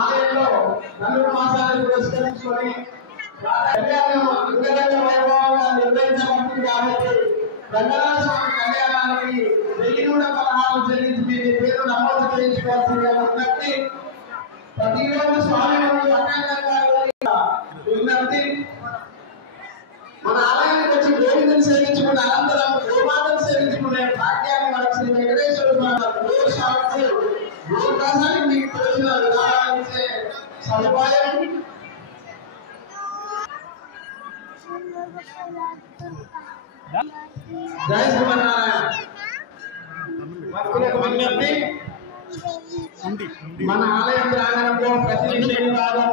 ఆలయంలో ధనుర్మాసాన్ని పురస్కరించుకొని వైభవంగా నిర్వహించబడుతుంది కాబట్టి రంగనాథ స్వామి కళ్యాణానికి 1116 చెల్లించి మీ పేరు నమోదు చేయించుకోవాల్సిందిగా ఉన్నది. ప్రతిరోజు స్వామి ఉన్నది. మన ఆలయానికి వచ్చి గోవిందుని సేవించుకున్న అనంతరం గోమాతను సేవించుకునే భాగ్యాన్ని మనకు శ్రీ వెంకటేశ్వర స్వామి గోకాశానికి మీకు తెలిసిన విధానం ఇచ్చే సదుపాయం. జై శ్రీమన్నారాయణ. మన ఆలయం ప్రాంగణంలో ప్రతి శనివారం